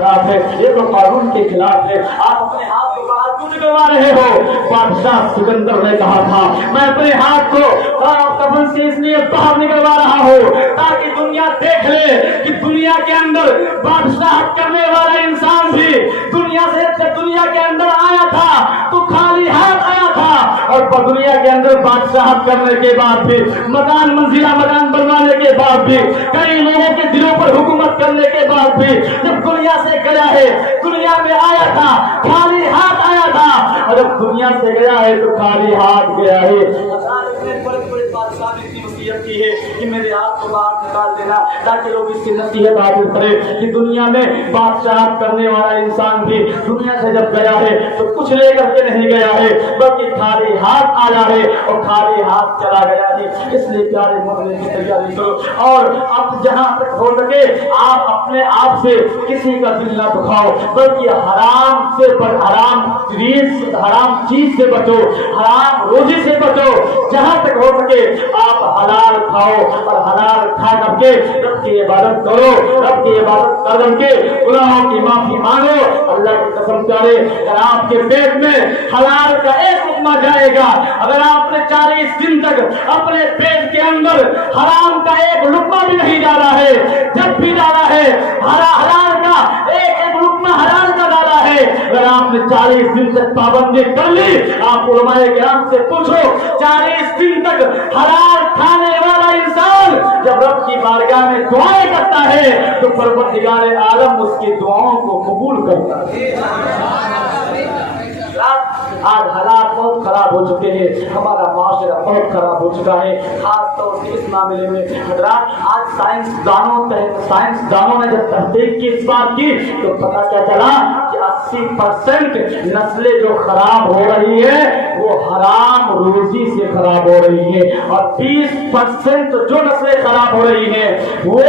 خلاف ہے، یہ تو قانون کے خلاف ہے. آپ اپنے ہاتھ کو باہر کیوں نکلوا رہے ہو؟ بادشاہ سکندر نے کہا تھا میں اپنے ہاتھ کو کفن سے اس لیے باہر نکلوا رہا ہوں تاکہ دنیا دیکھ لے کہ دنیا کے اندر بادشاہ کرنے والا انسان بھی دنیا کے اندر آیا تھا تو خالی ہاتھ آیا تھا، اور دنیا کے اندر بادشاہ کرنے کے بعد بھی مکان بنوانے کے بعد بھی کئی لوگوں کے دلوں پر حکومت کرنے کے بعد بھی جب دنیا سے گیا ہے، دنیا میں آیا تھا خالی ہاتھ آیا تھا، اور جب دنیا سے گیا ہے تو خالی ہاتھ گیا ہے. بڑے بادشاہ نے اتنی وصیت کی ہے کہ میرے ہاتھ کو باہر نکال دینا تاکہ لوگ اس کی نصیحت حاصل کریں کہ دنیا میں بادشاہ کرنے والا انسان بھی دنیا سے جب گیا ہے تو کچھ لے کر کے نہیں گیا ہے بلکہ خالی ہاتھ آیا ہے اور خالی ہاتھ چلا گیا ہے. اس لیے پیارے مرنے کی تیاری کرو، اور اب جہاں تک ہو سکے آپ اپنے آپ سے کسی کا دل نہ دکھاؤ بلکہ حرام چیز سے بچو، حرام روزی سے بچو. جہاں تک ہو سکے آپ حلال کھاؤ اور حلال کھا کر کے رب کی عبادت کرو، رب کی عبادت کر کے گناہوں کی معافی مانگو. اللہ کی قسم پیارے اگر آپ کے پیٹ میں حلال کا ایک لقمہ جائے گا، اگر آپ نے 40 دن تک اپنے پیٹ کے اندر حرام کا ایک لقمہ بھی نہیں ڈالا ہے، جب بھی ڈالا ہے حلال کا ایک لقمہ حلال کا ڈالا ہے، اگر آپ نے 40 دن تک پابندی کر لی، آپ علماء کرام سے پوچھو 40 دن تک حلال کھانے والا انسان جب رب کی بارگاہ میں دعائیں کرتا ہے تو پروردگار عالم اس کی دعاؤں کو قبول کرتا ہے. آج حالات بہت خراب ہو چکے ہیں، ہمارا معاشرہ بہت خراب ہو چکا ہے، خاص طور سے اس معاملے میں. حضرات آج سائنسدانوں نے جب تحقیق کی اس بات کی تو پتہ کیا چلا کہ 80% نسلیں جو خراب ہو رہی ہے وہ حرام روزی سے خراب ہو رہی ہے، اور 20% جو نسلیں خراب ہو رہی ہیں وہ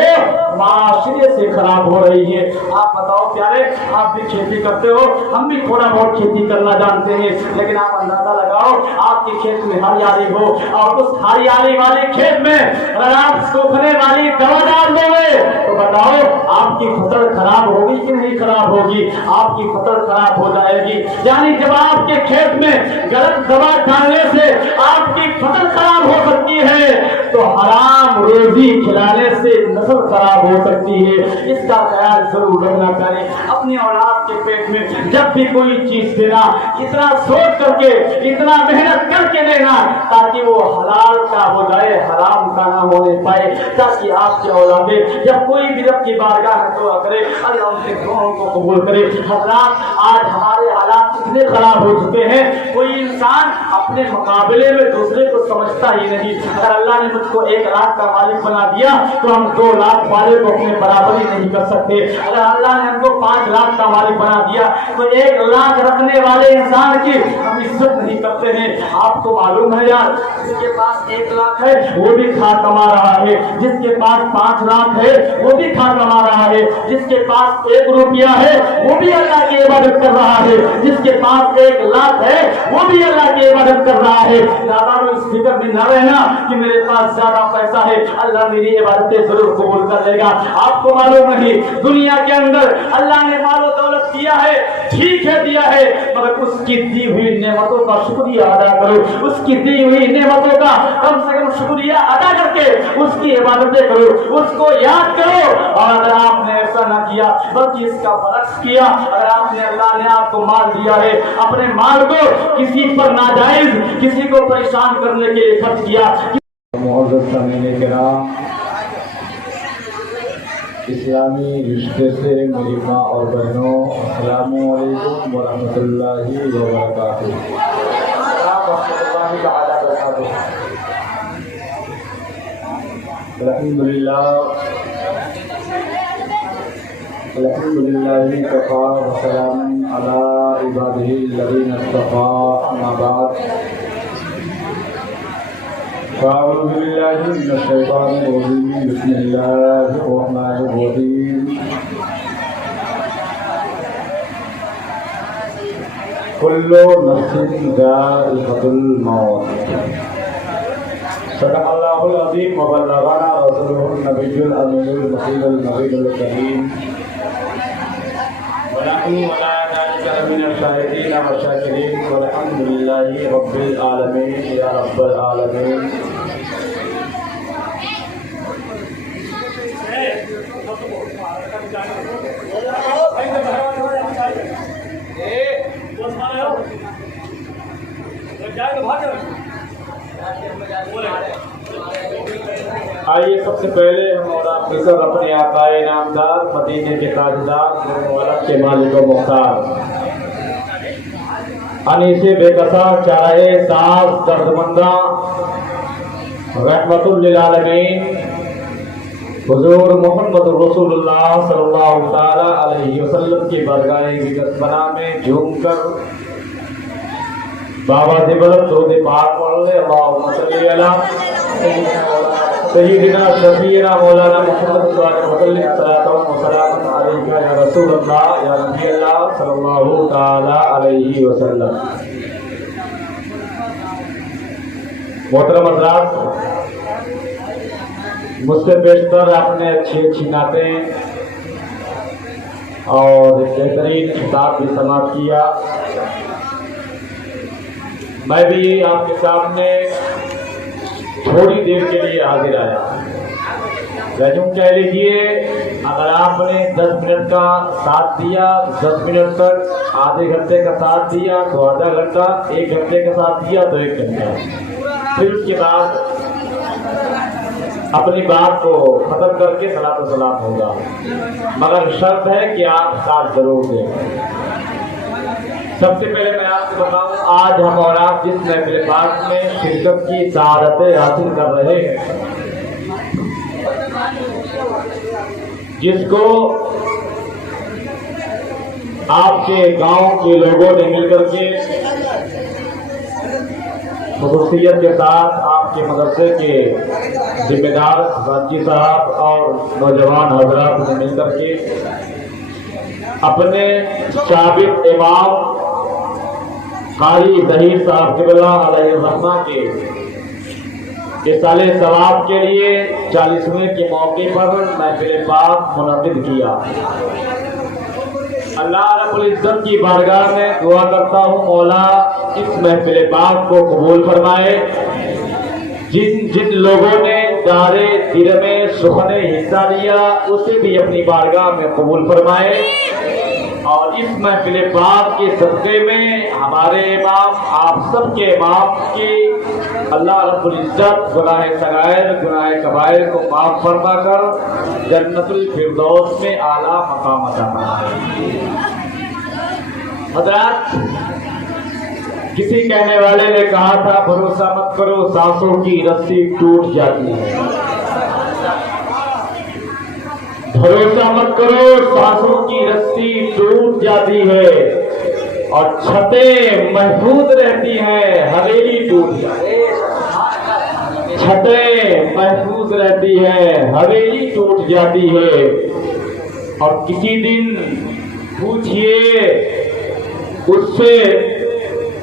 معاشرے سے خراب ہو رہی ہے. آپ بتاؤ پیارے، آپ بھی کھیتی کرتے ہو، ہم بھی تھوڑا بہت کھیتی کرنا جانتے ہیں، لیکن آپ اندازہ لگاؤ آپ کے کھیت میں ہریالی ہو اور اس ہریالی والے کھیت میں اگر آپ سوکھنے والی دوا ڈال دو گے تو بتاؤ آپ کی فصل خراب ہوگی کہ نہیں خراب ہوگی؟ آپ کی فصل خراب ہو جائے گی. یعنی جب آپ کے کھیت میں غلط دوا ڈالنے سے آپ کی فصل خراب ہو سکتی ہے تو حرام روزی کھلانے سے نسل خراب ہو سکتی ہے. اس کا خیال ضرور رکھنا چاہیے. اپنی اولاد کے پیٹ میں جب بھی کوئی چیز دینا اتنا سوچ کر کے اتنا محنت کر کے دینا تاکہ وہ حلال کا ہو جائے، حرام کا نہ ہونے پائے، تاکہ آپ کے اولادیں جب کوئی بھی رب کی بارگاہ میں دعا کرے اللہ ان کے دعاؤں کو قبول کرے. حضرات آج ہمارے حالات اتنے خراب ہو چکے ہیں کوئی انسان اپنے مقابلے میں دوسرے کو سمجھتا ہی نہیں. اگر اللہ نے مجھ کو 1 لاکھ کا مالک بنا دیا تو ہم 2 لاکھ والے کو اپنے برابر ہی نہیں کر سکتے. اگر اللہ نے ہم کو 5 لاکھ کا مالک بنا دیا تو 1 لاکھ رکھنے والے انسان کی ہم عزت نہیں کرتے ہیں. آپ کو معلوم ہے یار، جس کے پاس 1 لاکھ ہے وہ بھی کھا کما رہا ہے، جس کے پاس 5 لاکھ ہے وہ بھی کھا کما رہا ہے، جس کے پاس 1 روپیہ ہے وہ بھی اللہ کی عبادت کر رہا ہے، جس کے پاس 1 لاکھ ہے وہ بھی اللہ کی عبادت کر رہا ہے. زیادہ اس فکر میں نہ رہنا کہ میرے پاس زیادہ پیسہ ہے اللہ میری عبادتیں ضرور قبول کر لے گا. آپ کو معلوم نہیں دنیا کے اندر اللہ نے مال و دولت دیا ہے، ٹھیک ہے دیا ہے، مگر اس کی دی ہوئی نعمتوں کا شکریہ ادا کرو، اس کی دی ہوئی نعمتوں کا کم سے کم شکریہ ادا کر کے اس کی عبادتیں کرو، اس کو یاد کرو. اور اگر آپ نے ایسا نہ کیا بلکہ اس کا برعکس کیا، اگر آپ نے اللہ نے آپ کو مال دیا ہے اپنے مال کو کسی پر ناجائز کسی کو پریشان کرنے کے لیے خرچ کیا. معزز سامعین کرام، اسلامی رشتے سے میری ماں اور بہنوں، السلام علیکم ورحمۃ اللہ وبرکاتہ. الحمدللہ کفا وسلام علی عبادہ الذین اصطفیٰ، اما بعد فاعوذ باللہ من الشیطان الرجیم، بسم اللہ الرحمن الرحیم. کل نفس ذائقۃ الموت. صدق اللہ العظیم وبلغنا رسولہ النبی الامین المصطفی النبی الکریم. ولا ذلك من الشاهدين والشاكرين والحمد لله رب العالمين يا رب العالمين. آئیے سب سے پہلے ہم اور آپ مل کر اپنے آقائے نامدار مدینے کے تاجدار مولد کے مالک و مختار انیس بے قصر چارہ ساز دردمنداں رحمت للعالمین حضور محمد رسول اللہ صلی اللہ تعالی علیہ وسلم کی بارگاہ بنا میں جھوم کر بابا زبرت درود پاک پڑھ لے. اللہم صلی علی سیدنا شفیعنا مولانا محمد صلی اللہ وسلم علیہ یا رسول اللہ یا نبی اللہ صلی اللہ تعالی علیہ وسلم. محترم حضرات، مجھ سے بیشتر آپ نے اچھی نعتیں اور بہترین کتاب بھی سماعت کیا. میں بھی آپ کے سامنے تھوڑی دیر کے لیے حاضر آیا. یوں کہہ لیجیے اگر آپ نے 10 منٹ کا ساتھ دیا، 10 منٹ تک آدھے گھنٹے کا ساتھ دیا تو آدھا گھنٹہ، 1 گھنٹے کا ساتھ دیا تو 1 گھنٹہ، پھر اس کے بعد اپنی بات کو ختم کر کے صلاۃ و سلام ہوگا، مگر شرط ہے کہ آپ ساتھ ضرور دیں. سب سے پہلے میں آپ کو بتاؤں، آج ہم اور آپ جس محفل پاک میں شرکت کی سعادتیں حاصل کر رہے ہیں، جس کو آپ کے گاؤں کے لوگوں نے مل کر کے خصوصیت کے ساتھ آپ کے مدرسے کے ذمہ دار حاجی صاحب اور نوجوان حضرات نے مل کر کے اپنے سابق امام قاری ظہیر صاحب قبلہ علیہ الرحمہ کے اصالِ ثواب کے لیے 40ویں کے موقع پر محفل پاک منعقد کیا. اللہ رب العزت کی بارگاہ میں دعا کرتا ہوں مولا اس محفل پاک کو قبول فرمائے. جن لوگوں نے دارِ دیر میں سخن حصہ لیا اسے بھی اپنی بارگاہ میں قبول فرمائے، اور اس محفل پاک کے صدقے میں ہمارے امام، آپ سب کے امام کی اللہ رب العزت گناہ صغائر گناہ کبائر کو معاف فرما کر جنت الفردوس میں اعلیٰ مقام عطا فرمائے. حضرات، کسی کہنے والے نے کہا تھا بھروسہ مت کرو سانسوں کی رسی ٹوٹ جاتی ہے. بھروسہ مت کرو سانسوں کی رسی ٹوٹ جاتی ہے، اور چھتیں محفوظ رہتی ہیں حویلی ٹوٹ جاتی ہے. چھتیں محفوظ رہتی ہے حویلی ٹوٹ جاتی ہے. اور کسی دن پوچھئے اس سے،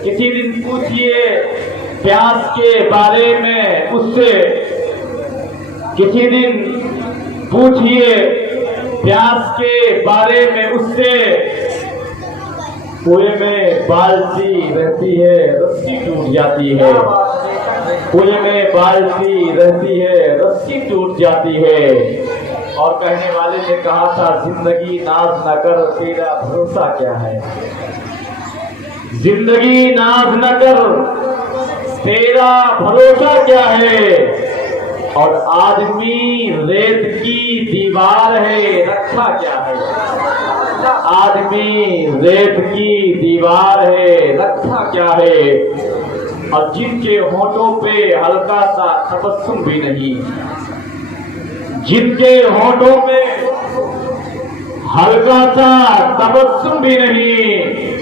کسی دن پوچھئے پیاس کے بارے میں اس سے، کسی دن پوچھئے پیاس کے بارے میں اس سے، کنویں میں بالٹی رہتی ہے رسی ٹوٹ جاتی ہے. کنویں میں بالٹی رہتی ہے رسی ٹوٹ جاتی ہے. اور کہنے والے نے کہا تھا زندگی ناز نہ کر تیرا بھروسہ کیا ہے. زندگی ناز نہ کر تیرا بھروسہ کیا ہے. اور آدمی ریت کی دیوار ہے رکھا کیا ہے. آدمی ریت کی دیوار ہے رکھا کیا ہے. اور جن کے ہونٹوں پہ ہلکا سا تبسم بھی نہیں، جن کے ہونٹوں پہ ہلکا سا تبسم بھی نہیں،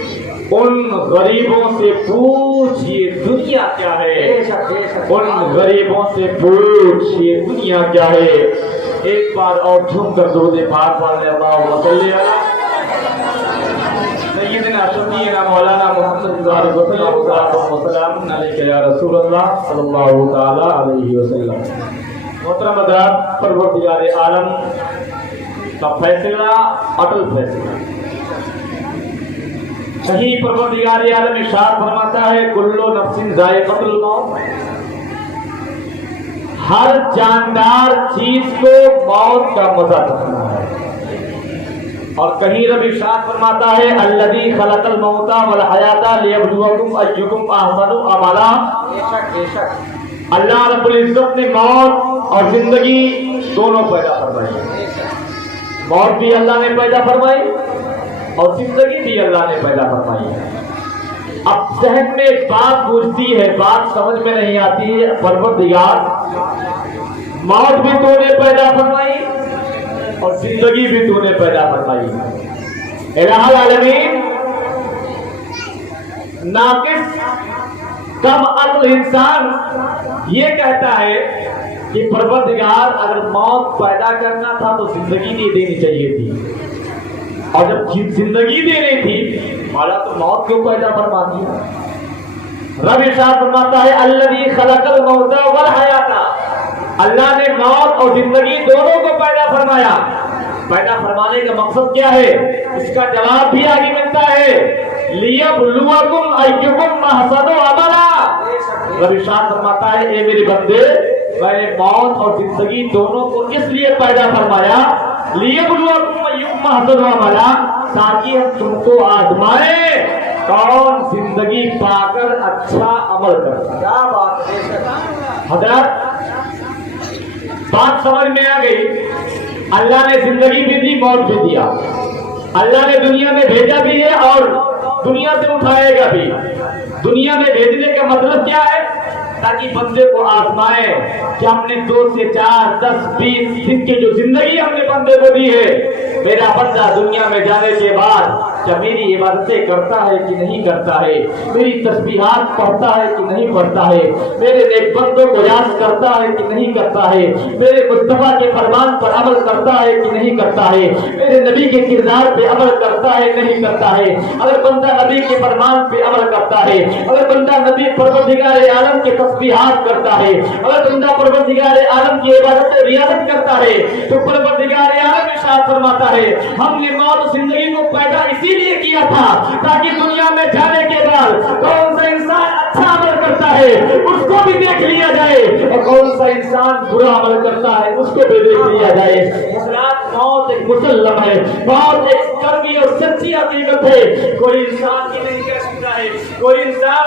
ان غریبوں سے پوچھ یہ دنیا کیا ہے. ان غریبوں سے پوچھ یہ دنیا کیا ہے. ایک بار اور جھوم کر درود پاک پڑھ لیں. اللہم صلی علی سیدنا شفیعنا مولانا محمد وسلم علیہ یا رسول اللہ صلی اللہ تعالی علیہ وسلم. محترم حضرات، پروردگار عالم کا فیصلہ اٹل فیصلہ. कहीं परवरदिगार आलम इरशाद फरमाता है कुल्लु नफ्सिन जायक़तुल मौत, हर जानदार चीज को मौत का मजा चखना है। और कहीं रब इरशाद फरमाता है अल्लज़ी खलक़ल मौता वल हयाता लियब्लुवकुम अय्युकुम अहसनु अमला। अल्लाह रब्बुल इज्जत ने मौत और जिंदगी दोनों पैदा फरमाई। मौत भी अल्लाह ने पैदा फरमाई और जिंदगी भी अल्लाह ने पैदा फरमाई। अब जहन में एक बात गूंजती है, बात समझ में नहीं आती है, परवरदिगार मौत भी तूने पैदा फरमाई और जिंदगी भी तूने पैदा फरमाई। इलाहुल आलमीन नाकिस कम अक्ल इंसान ये कहता है कि परवरदिगार अगर मौत पैदा करना था तो जिंदगी नहीं देनी चाहिए थी, और जब जिंदगी देनी थी माला तो मौत क्यों पैदा फरमा दिया। रब इरशाद फरमाता है अल्लज़ी खलक़ल मौता वल हयाता, अल्लाह ने मौत और जिंदगी दोनों को पैदा फरमाया। पैदा फरमाने का मकसद क्या है, इसका जवाब भी आगे मिलता है लियब्लुवकुम अय्युकुम अहसनु अमला। रब इरशाद फरमाता है ए मेरे बंदे, मैंने मौत और जिंदगी दोनों को इसलिए पैदा फरमाया लियब्लुवकुम अय्युकुम अहसनु अमला, ताकि हम तुमको आजमाए कौन जिंदगी पाकर अच्छा अमल करता। क्या बात है हजरत, बात समझ में आ गई। अल्लाह ने जिंदगी भी दी, मौत भी दिया। अल्लाह ने दुनिया में भेजा भी है और दुनिया से उठाएगा भी। दुनिया में भेजने का मतलब क्या है, ताकि बंदे को आजमाए कि हमने 2 से 4, 10, 20 दिन की जो जिंदगी हमने बंदे को दी है, मेरा बंदा दुनिया में जाने के बाद क्या मेरी इबादतें करता है कि नहीं करता है, मेरी तस्बीहात पढ़ता है कि नहीं पढ़ता है, मेरे नेक बंदों को याद करता है कि नहीं करता है, मेरे मुस्तफा के फरमान पर अमल करता है कि नहीं करता है, मेरे नबी के किरदार पे अमल करता है नहीं करता है। अगर बंदा नबी के फरमान पे अमल करता है, अगर बंदा नबी परवरदिगार आलम के तस्बीहात करता है, अगर बंदा परवरदिगार आलम की इबादत रियाजत करता है, तो परवरदिगार आलम इरशाद फरमाता है हमने मौत जिंदगी को पैदा इसीलिए किया था ताकि दुनिया में जाने के बाद कौन सा इंसान अच्छा अमल करता है उसको भी देख लिया जाए, और कौन सा इंसान बुरा अमल करता है उसको भी देख लिया जाए। मौत एक मुसल्लम है, मौत एक कड़वी और सच्ची हकीकत है। कोई इंसान की नहीं कह सकता है, कोई इंसान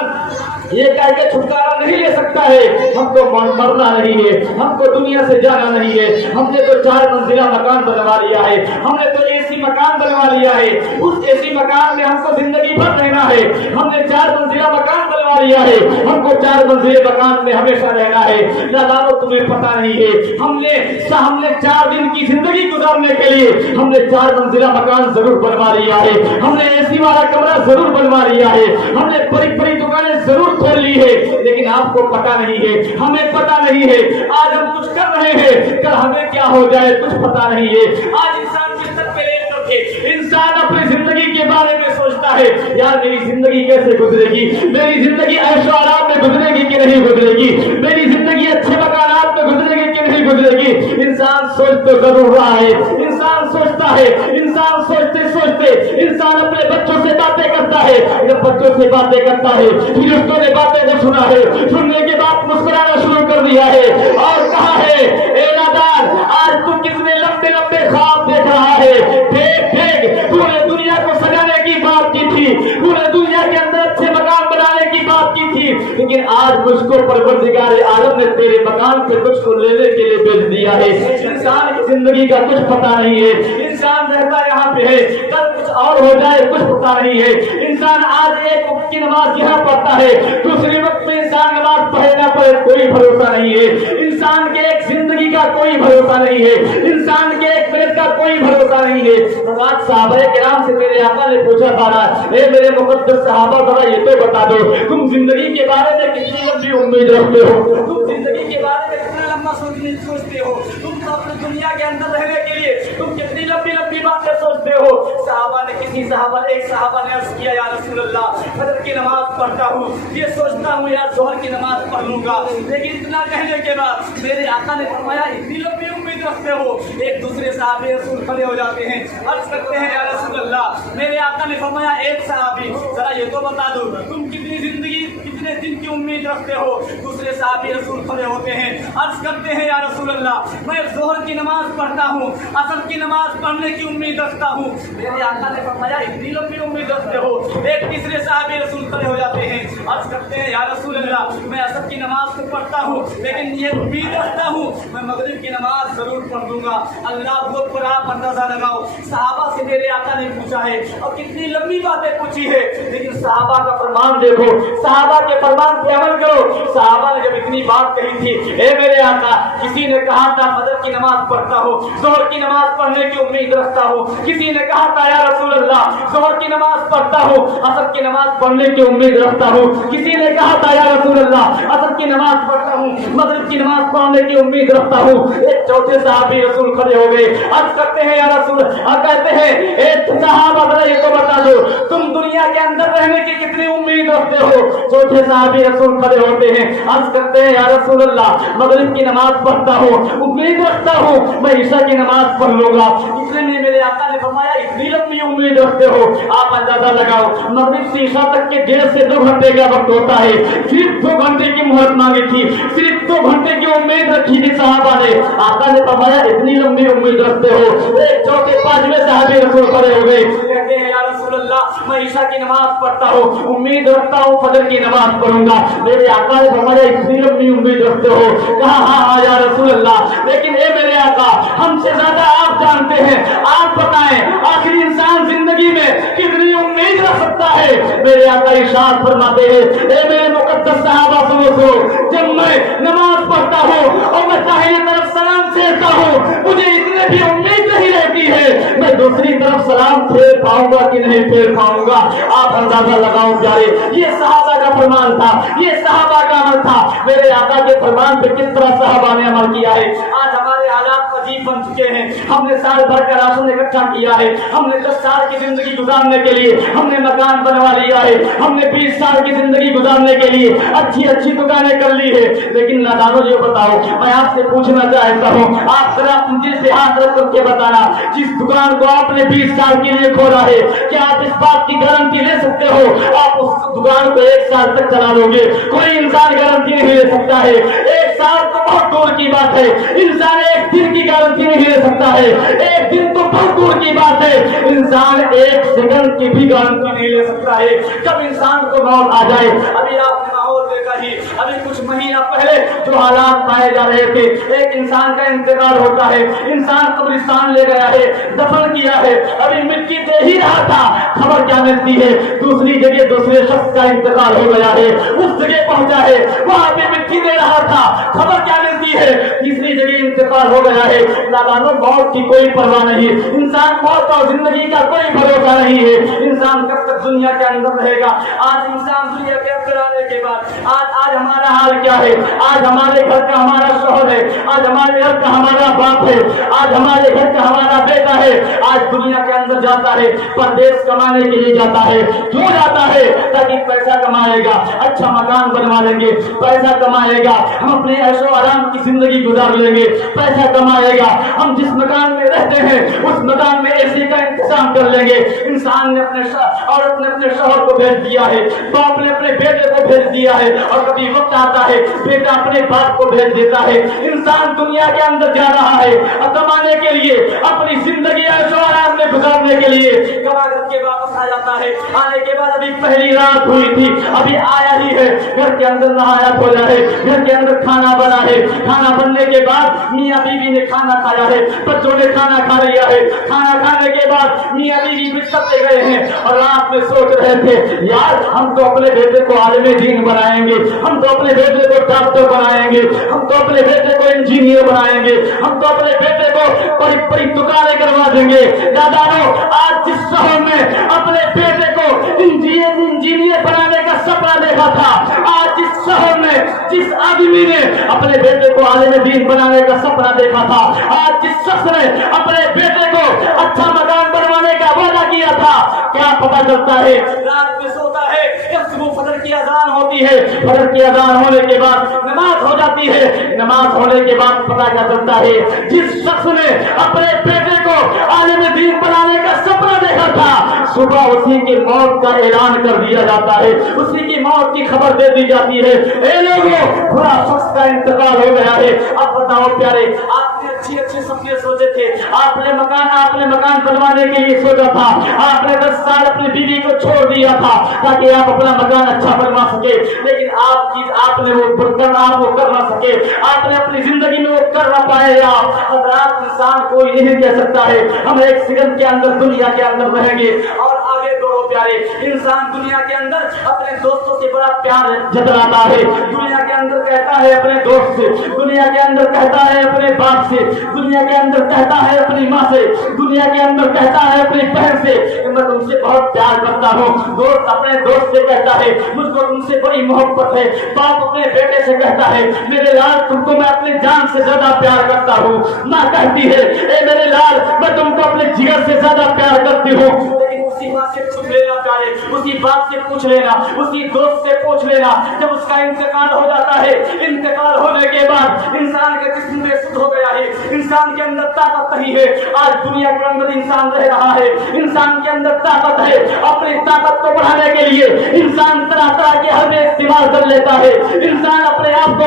ये कह के छुटकारा नहीं ले सकता है हमको मरना नहीं है, हमको दुनिया से जाना नहीं है, हमने तो 4 मंजिला मकान बनवा लिया है, हमने तो एसी मकान बनवा लिया है, उस एसी मकान में हमको जिंदगी भर रहना है, हमने 4 मंजिला मकान बनवा लिया है, हमको 4 मंजिले मकान में हमेशा रहना है। ना जानो तुम्हें पता नहीं है, हमने 4 दिन की जिंदगी गुजारने के लिए हमने 4 मंजिला मकान जरूर बनवा लिया है, हमने एसी वाला कमरा जरूर बनवा लिया है, हमने बड़ी बड़ी दुकानें जरूर खोल ली है, लेकिन आपको पता नहीं है, हमें पता नहीं है आज हम कुछ कर रहे हैं, कल हमें क्या हो जाए कुछ पता नहीं है। आज इंसान बिस्तर पे लेट करके इंसान अपनी जिंदगी के बारे में सोचता है यार मेरी जिंदगी कैसे गुजरेगी, मेरी जिंदगी ऐशो आराम में गुजरेगी कि नहीं गुजरेगी, मेरी जिंदगी अच्छे मकानात में गुजरेगी कि नहीं गुजरेगी। इंसान सोच तो जरूर रहा है, इंसान सोचता है, इंसान सोचते सोचते इंसान अपने बच्चों से बातें करता है, जब बच्चों से बातें करता है फिर उसको ने बातें को सुना है, सुनने के बाद मुस्कुराना शुरू कर दिया है और कहा है ए नादान आज तू कितने लंबे लंबे ख्वाब देख रहा है, देख देख पूरे दुनिया को सजाने की बात की थी, पूरे दुनिया के अंदर अच्छे मकान बनाने की बात की थी, लेकिन आज मुझको परवरदिगार आलम ने तेरे मकान पे कुछ को लेने के लिए भेज दिया है। इंसान की जिंदगी का कुछ पता नहीं है, इंसान रहता यहाँ पे है कल कुछ और हो जाए कुछ पता नहीं है। इंसान आज एक वक्त की नमाज यहाँ पढ़ता है, दूसरी वक्त में इंसान नमाज पढ़े ना पढ़े कोई भरोसा नहीं है, इंसान के एक जिंदगी का कोई भरोसा नहीं है, इंसान के एक मिनट का कोई भरोसा नहीं है। आज सहाबाए किराम से मेरे आका ने पूछा था ना ए मेरे मुकद्दस सहाबा जरा ये तो बता दो तुम जिंदगी के बारे में कितनी लंबी उम्मीद रखते हो, तुम जिंदगी के बारे में कितना लंबा सोचते हो, तुम तो अपनी दुनिया के अंदर रहने के लिए तुम कितनी लंबी लंबी बातें सोचते हो। सहाबा ने एक सहाबा ने अर्ज किया या रसूल अल्लाह फजर की नमाज पढ़ता हूँ, ये सोचता हूँ यार जोहर की नमाज पढ़ लूंगा, लेकिन इतना कहने के बाद मेरे आका ने फरमाया इतनी लंबी उम्मीद उम्मीद रखते हो। एक दूसरे सहाबी रसूल खड़े हो जाते हैं, अर्ज करते हैं या रसूल अल्लाह, मेरे आका ने फरमाया एक सहाबी जरा ये तो बता दो तुम कितने दिन की उम्मीद रखते हो। दूसरे सहाबी रसूल खड़े होते हैं, अर्ज करते हैं या रसूल अल्लाह, मैं जोहर की नमाज पढ़ता हूँ, असर की नमाज पढ़ने की उम्मीद रखता हूँ। मेरे आका ने फरमाया इतनी लंबी उम्मीद रखते हो। एक तीसरे सहाबी रसूल खड़े हो जाते हैं, अर्ज करते हैं या रसूल अल्लाह, मैं असर की नमाज तो पढ़ता हूँ लेकिन ये उम्मीद रखता हूँ मैं मगरिब की नमाज जरूर पढ़ दूंगा। अल्लाह बोल पर आप अंदाजा लगाओ, सहाबा से मेरे आका ने पूछा है और कितनी लंबी बातें पूछी है, लेकिन सहाबा का फरमान देखो, सहाबा के फरमान पे अमल करो। सहाबा ने जब इतनी बात कही थी, ए मेरे आका, किसी ने कहा था फजर की नमाज पढ़ता हो, जोहर की नमाज पढ़ने की उम्मीद रखता हो, किसी ने कहा था या रसूल अल्लाह जोहर की नमाज पढ़ता हो, असर की नमाज पढ़ने की उम्मीद रखता हो, किसी ने कहा था या रसूल अल्लाह असर की नमाज पढ़ता हूँ, मगरिब की नमाज पढ़ने की उम्मीद रखता हूँ। एक चौथे सहाबी रसूल खड़े हो गए, अर्ज करते हैं या रसूल, कहते हैं एक सहाबा जरा ये तो बता दो तुम दुनिया के अंदर रहने की कितनी उम्मीद रखते हो। चौथे सहाबी रसूल खड़े होते हैं, अर्ज करते हैं या रसूल अल्लाह मगरिब की नमाज पढ़ता हूँ, उम्मीद रखता हूँ मैं ईशा की नमाज पढ़ लूंगा। इसलिए मेरे आका ने फरमाया इतनी लंबी उम्मीद रखते हो। आप अंदाजा लगाओ, मगरिब से ईशा तक के 1.5 से 2 घंटे का वक्त होता है, सिर्फ 2 घंटे की मोहलत मांगी थी, सिर्फ 2 घंटे की उम्मीद रखी थी सहाबा ने। आका ने फरमाया इतनी लंबी उम्मीद रखते हो। एक चौथे 5वें सहाबी रसूल खड़े हो गए, कहते हैं या रसूल अल्लाह मैं ईशा की नमाज पढ़ता हूँ, उम्मीद रखता हूँ फजर की नमाज पढ़ूंगा। मेरे आका ने फरमाया इतनी लंबी उम्मीद रखते हो। कहा हाँ या रसूल अल्लाह, लेकिन ए मेरे आका हमसे ज्यादा आप जानते हैं, आप बताएं आखिर इंसान जिंदगी में कितनी उम्मीद रख सकता है। मेरे आका इरशाद फरमाते हैं, ए मेरे मुकद्दस सहाबा सुनो, जब मैं नमाज पढ़ता हूँ और मैं दाहिनी तरफ सलाम फेरता हूँ, मुझे इतने भी उम्मीद नहीं रहती है मैं दूसरी तरफ सलाम फेर पाऊंगा कि नहीं फेर पाऊंगा। आप अंदाजा लगाओ प्यारे, ये सहाबा का फरमान था, ये सहाबा का अमल था। मेरे आका के फरमान पे किस तरह सहाबा ने अमल किया है। आज हमारे हालात अजीब बन चुके हैं, हमने साल भर का राशन इकट्ठा किया है, हमने 10 साल की जिंदगी गुजारने के लिए हमने मकान बनवा लिया है, हमने 20 साल की जिंदगी गुजारने के लिए अच्छी अच्छी दुकानें कर ली है, लेकिन नादानो ये बताओ, मैं आपसे पूछना चाहता हूँ, आप जरा अपने दिल से हाथ रख करके बताना, जिस दुकान को आपने 20 साल के लिए खोला है, क्या आप इस बात की गारंटी ले सकते हो आप उस दुकान को 1 साल तक चला लोगे? कोई इंसान गारंटी नहीं ले सकता है। 1 साल तो बहुत दूर की बात है, इंसान 1 दिन की गारंटी नहीं ले सकता है। 1 दिन तो बहुत दूर की बात है, इंसान 1 सेकंड की भी गारंटी नहीं ले सकता है कब इंसान को मौत आ जाए। अभी आपने माहौल देखा ही, अभी कुछ महीना पहले जो हालात पाए जा रहे थे, एक इंसान का इंतकाल होता है, इंसान कब्रिस्तान ले गया है, दफन किया है, अभी मिट्टी दे ही रहा था, खबर क्या मिलती है दूसरी जगह दूसरे शख्स का इंतकाल हो गया है, उस जगह पहुंचा है, वहां पे मिट्टी दे रहा था, खबर क्या मिलती है तीसरी जगह इंतकाल हो गया है। नादानो मौत की कोई परवाह नहीं, इंसान मौत और जिंदगी का कोई भरोसा नहीं है, इंसान कब तक दुनिया के अंदर रहेगा। आज इंसान दुनिया के अंदर आने के बाद आज हमारा हाल क्या है, आज हमारे घर का हमारा शोहर है, आज हमारे घर का हमारा बाप है, आज हमारे घर का हमारा बेटा है, आज दुनिया के अंदर जाता है, परदेश कमाने के लिए जाता है, क्यों जाता है? ताकि पैसा कमाएगा, अच्छा मकान बनवा लेंगे, पैसा कमाएगा, हम अपने ऐशो आराम की जिंदगी गुजार लेंगे, पैसा कमाएगा, हम जिस मकान में रहते हैं उस मकान में एसी का इंतजाम कर लेंगे। इंसान ने अपने औरत ने अपने शौहर को भेज दिया है, बाप ने अपने बेटे को भेज दिया है, और कभी वक्त आता है बेटा अपने बाप को भेज देता है। इंसान दुनिया के अंदर जा रहा है कमाने के लिए, अपनी जिंदगी ऐशो आराम में गुजारने के लिए, कमा करके वापस आ जाता है। आने के बाद अभी पहली रात हुई थी, अभी आया ही है, घर के अंदर नहाया धोया है, घर के अंदर खाना बना है, खाना बनने के बाद मियाँ बीवी ने खाना खाया है, बच्चों ने खाना खा लिया है, खाना खाने के बाद मियाँ बीवी बिस्तर पे गए हैं और रात में सोच रहे थे यार हम तो अपने बेटे को आलिम दीन बनाएंगे, हम तो अपने बेटे को डॉक्टर बनाएंगे, हम तो अपने बेटे को इंजीनियर बनाएंगे, हम तो अपने बेटे को बड़ी बड़ी दुकानें करवा देंगे। दादाओ आज जिस शहर में अपने बेटे को इंजीनियर बनाने का सपना देखा था, आज जिस शहर में जिस आदमी ने अपने बेटे को आलिम दीन बनाने का सपना देखा था, आज जिस शख्स ने अपने बेटे को अच्छा मकान बनवाने का वादा किया था, क्या पता चलता है रात में सोता है, जब सुबह फजर की अजान होती है, फजर की अजान होने के बाद नमाज हो जाती है, नमाज होने के बाद पता क्या चलता है जिस शख्स ने अपने बेटे को आलिम दीन बनाने का सपना देखा था, सुबह उसी की मौत का ऐलान कर दिया जाता है, उसी की मौत की खबर दे दी जाती है। ए लोगों, पूरा शख्स का इंतकाल हो गया है। अब बताओ प्यारे, आपने अच्छी अच्छी सपने सोचे थे, आपने मकान बनवाने के लिए सोचा था, आपने 10 साल अपनी बीवी को छोड़ दिया था ताकि आप अपना मकान अच्छा बनवा सके, लेकिन आपने वो कर ना सके, आपने अपनी जिंदगी में वो कर ना पाए। हज़रात, इंसान कोई नहीं कह सकता है हम एक सेकंड के अंदर दुनिया के अंदर रहेंगे। और आगे बढ़ो प्यारे, इंसान दुनिया के अंदर अपने दोस्तों से बड़ा प्यार जताता है, दुनिया के अंदर कहता है अपने दोस्त से, दुनिया के अंदर कहता है अपने बाप से, दुनिया के अंदर कहता है अपनी माँ से, दुनिया के अंदर कहता है अपनी बहन से मैं तुमसे बहुत प्यार करता हूँ। दोस्त अपने दोस्त से कहता है मुझको तुमसे बड़ी मोहब्बत है। बाप अपने बेटे से कहता है मेरे लाल तुमको मैं अपनी जान से ज्यादा प्यार करता हूँ। माँ कहती है ए मेरे लाल मैं तुमको अपने जिगर से ज्यादा प्यार करती हूँ। लेकिन उसी माँ से पूछ लेना प्यारे, उसी बाप से पूछ लेना, उसी दोस्त से पूछ लेना, जब उसका इंतकाल हो जाता है, इंतकाल होने के बाद इंसान का जिस्म बेसुध हो गया है, इंसान के अंदर ताकत नहीं है। आज दुनिया के अंदर इंसान रह रहा है, इंसान के अंदर ताकत है, अपनी ताकत को बढ़ाने के लिए इंसान तरह तरह के हर में इस्तेमाल कर लेता है। इंसान अपने आप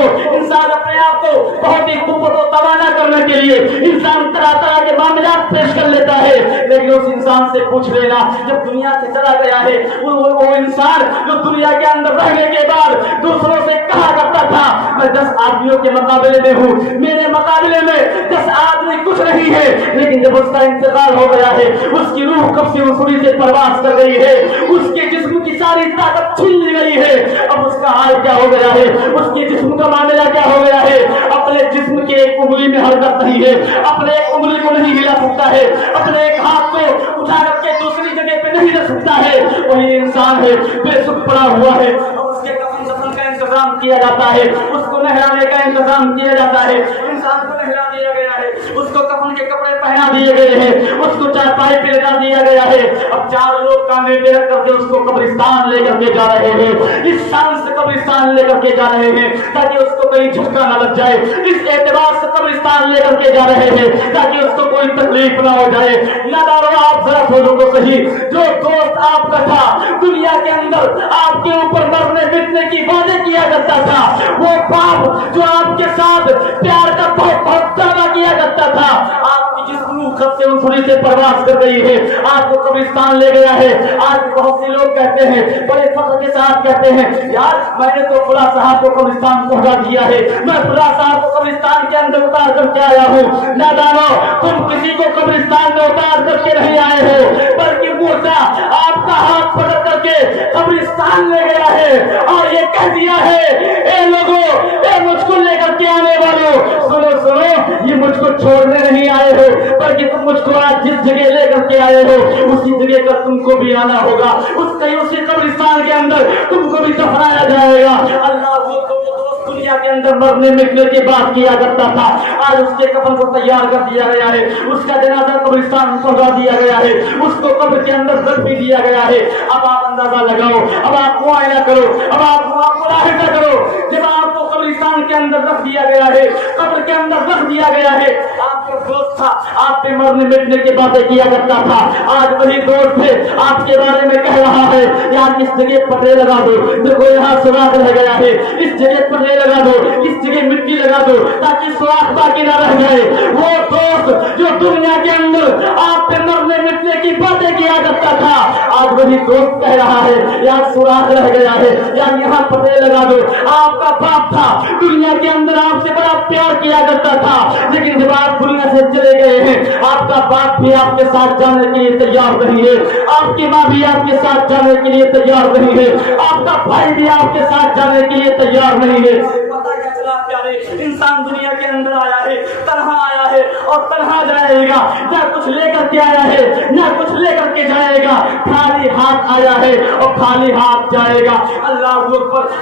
को बहुत ही कुव्वत और तवाना करने के लिए इंसान तरह तरह के मामलात पेश कर लेता है। लेकिन उस इंसान से पूछ लेना जब दुनिया से चला गया है, वो इंसान जो दुनिया के अंदर रहने के बाद दूसरों से कहा करता था मैं 10 आदमियों के मुकाबले में हूँ, मेरे मुकाबले में 10 आदमी कुछ नहीं है। लेकिन जब उसका इंतकाल हो गया है, उसकी रूह कब से उसूरी से परवास कर गई है, उसके जिस्म की सारी ताकत छीन ली गई है। अब उसका हाल क्या हो गया है, उसके जिस्म का मामला क्या हो गया है, अपने जिस्म के एक उंगली में हरकत नहीं है, अपने एक उंगली को नहीं हिला सकता है, अपने एक हाथ को उठा करके दूसरी जगह पे नहीं रख सकता है। वही इंसान है बेसुध पड़ा हुआ है, उसके कफन दफन का इंतजाम किया जाता है, उसको नहलाने का इंतजाम किया जाता है, इंसान को नहला दिया गया है, उसको कफन के कपड़े पहना दिए गए हैं, उसको चारपाई पे लगा दिया गया है। अब 4 लोग कांधे पे रख करके उसको कब्रिस्तान लेकर के जा रहे हैं, इस शान से कब्रिस्तान लेकर के जा रहे हैं ताकि उसको कहीं झटका न लग जाए, इस एतबार से कब्रिस्तान लेकर के जा रहे हैं ताकि उसको कोई तकलीफ ना हो जाए। नादारो आप जरा सोचो तो सही, जो दोस्त आपका था दुनिया के अंदर आपके ऊपर मरने मिटने की वादे किया करता था, वो बाप जो आपके साथ प्यार का बहुत दावा किया करता था, आपकी जिस रूह कब से उसूरी से परवास कर गई है, आपको कब्रिस्तान ले गया है। आज बहुत से लोग कहते हैं, बड़े फख्र के साथ कहते हैं यार मैंने तो फुला साहब को कब्रिस्तान पहुंचा दिया है, मैं फुला साहब को कब्रिस्तान के अंदर उतार करके आया हूँ। नादानो, तुम किसी को कब्रिस्तान में उतार करके नहीं आए हो, बल्कि मूसा आपका हाथ पकड़ करके कब्रिस्तान ले गया है और ये कह दिया है ए लोगों, ए मुझको लेकर के आने वालों, सुनो सुनो, ये मुझको छोड़ने नहीं आए हो, बल्कि तुम मुझको आज जिस जगह लेकर के आए हो उसी जगह पर तुमको भी आना होगा, उसी कब्रिस्तान के अंदर तुमको भी दफनाया जाएगा। अल्लाह वो दोस्त दुनिया के अंदर मरने मिटने की बात किया करता था, आज उसके कफन को तैयार कर दिया गया है, उसका जनाजा कब्रिस्तान में पहुंचा दिया गया है, उसको कब्र के अंदर रख भी दिया गया है। अब आप अंदाजा लगाओ, अब आप मुआयना करो, अब आप मुलाहिजा करो, जब आपको कब्रिस्तान के अंदर रख दिया गया है, कब्र के अंदर रख दिया गया है, आपका दोस्त था, आप पे मरने मिटने की बातें किया करता था, आज वही दोस्त है आपके बारे में कह रहा है यार इस जगह पटरे लगा दो, देखो यहाँ सुराख रह गया है, इस जगह पटरे लगा दो, इस जगह मिट्टी लगा दो ताकि सुराख बाकी ना रह जाए। वो दोस्त जो दुनिया के अंदर आप पे मरने मिटने की बातें किया करता था, आज वही दोस्त कह रहा है यार सुराख रह गया है, यार यहाँ पटरे लगा दो। आपका बाप था दुनिया के अंदर आपसे बड़ा प्यार किया करता था, लेकिन जब आप दुनिया से चले गए हैं, आपका बाप भी आपके साथ जाने के लिए तैयार नहीं है, आपकी माँ भी आपके साथ जाने के लिए तैयार नहीं है, आपका भाई भी आपके साथ जाने के लिए तैयार नहीं है। पता क्या चला अल्लाह प्यारे, इंसान दुनिया के अंदर आया है, तन्हा आया है और तन्हा जाएगा, ना कुछ लेकर के आया है ना कुछ लेकर के जाएगा, खाली हाथ आया है और खाली हाथ जाएगा। अल्लाह अकबर।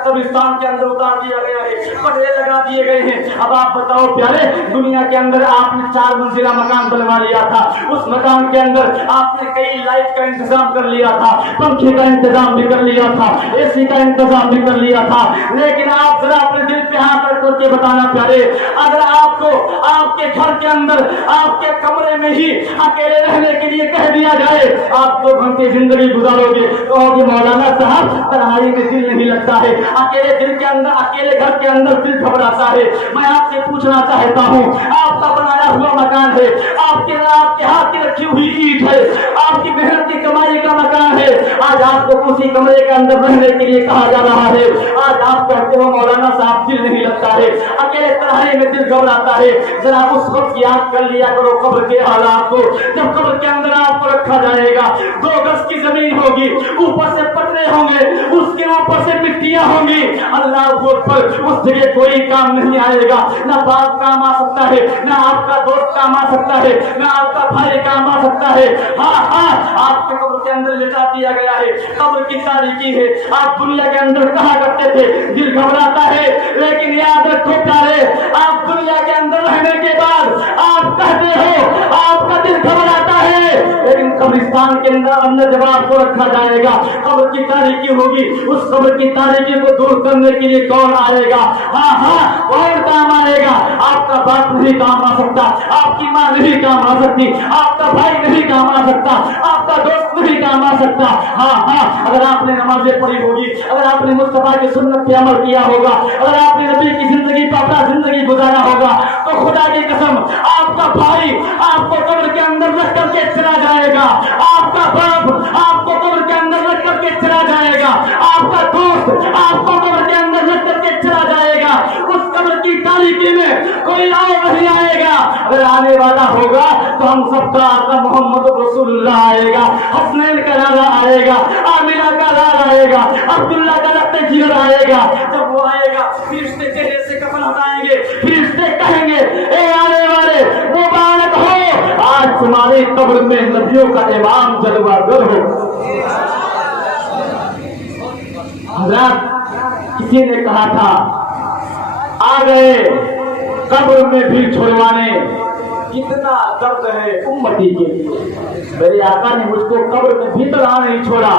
कब्रिस्तान के अंदर उतार दिया गया है, पटरे लगा दिए गए हैं। अब आप बताओ प्यारे, दुनिया के अंदर आपने 4 मंजिला मकान बनवा लिया था, उस मकान के अंदर आपने कई लाइट का इंतजाम कर लिया था, पंखे का इंतजाम भी कर लिया था, एसी का इंतजाम भी कर लिया था, लेकिन आप जरा अपने दिल पे हाथ रख करके बताना प्यारे, अगर आपको आपके घर के अंदर आपके कमरे में ही अकेले रहने के लिए कह दिया जाए, आप 2 घंटे जिंदगी गुजारोगे, कहोगे मौलाना साहब तन्हाई में दिल नहीं लगता है, अकेले दिल के अंदर, अकेले घर के अंदर दिल घबराता है। मैं आपसे पूछना चाहता हूँ, आपका बनाया हुआ मकान है, आपके हाथ की रखी हुई ईंट है, आपकी मेहनत की कमाई का मकान है, आज आपको उसी कमरे के अंदर रहने के लिए कहा जा रहा है, आज आप कहते हो मौलाना साहब दिल नहीं लगता है, अकेले तन्हाई में दिल घबराता है। जरा उस वक्त याद कर लिया करो कब्र के हालात को, जब कब्र के अंदर आपको रखा जाएगा, 2 गज की जमीन होगी, ऊपर से पटरे होंगे, उसके ऊपर से मिट्टियां होंगी, अल्लाह पर उस जगह कोई काम नहीं आएगा, ना बाप काम आ सकता है, ना आपका दोस्त काम आ सकता है, ना आपका भाई काम आ सकता है। हाँ, आपके कब्र के अंदर लेटा दिया गया है, कब्र की तारीकी है। आप दुनिया के अंदर कहा करते थे दिल घबराता है, लेकिन याद रखो प्यारे, आप दुनिया के अंदर रहने के बाद आप कहते हो आपका दिल घबराता है, लेकिन कब्रिस्तान के अंदर जब आपको रखा जाएगा, कब्र की तारीकी होगी, उस कब्र की तारीकी को दूर करने के लिए कौन आएगा? हाँ, कौन काम आएगा? आपका बाप नहीं काम आ सकता, आपकी माँ नहीं काम आ सकती, आपका भाई नहीं काम आ सकता, आपका दोस्त नहीं काम आ सकता। हाँ, अगर आपने नमाजें पढ़ी होगी, अगर आपने मुस्तफा की सुन्नत पे अमल किया होगा, अगर आपने नबी की जिंदगी पर अपना जिंदगी गुजारा होगा, तो खुदा की कसम आपका भाई आपको कब्र के अंदर रख करके चला जाएगा, आपका बाप आपको कब्र के अंदर रख करके चला जाएगा, आपका दोस्त आपको कब्र के अंदर रख करके चला जाएगा। उस कब्र की तारीकी में कोई और नहीं आएगा, अगर आने वाला होगा तो हम सबका आका मोहम्मद रसूलुल्लाह आएगा, हसनैन का लाला आएगा, आमिना का लाला आएगा, अब्दुल्ला का रक्त जिगर आएगा। जब वो आएगा फरिश्ते चेहरे से कफन हटाएंगे, फरिश्ते कहेंगे ए आने वाले मुबारक हो, आज तुम्हारे कब्र में नबियों का इमाम जलवागर हो। हज़रत किसी ने कहा था आ गए कब्र में भी छुड़वाने, कितना दर्द है उम्मती के लिए। मेरे आका ने मुझको कब्र में भीतर आ नहीं छोड़ा।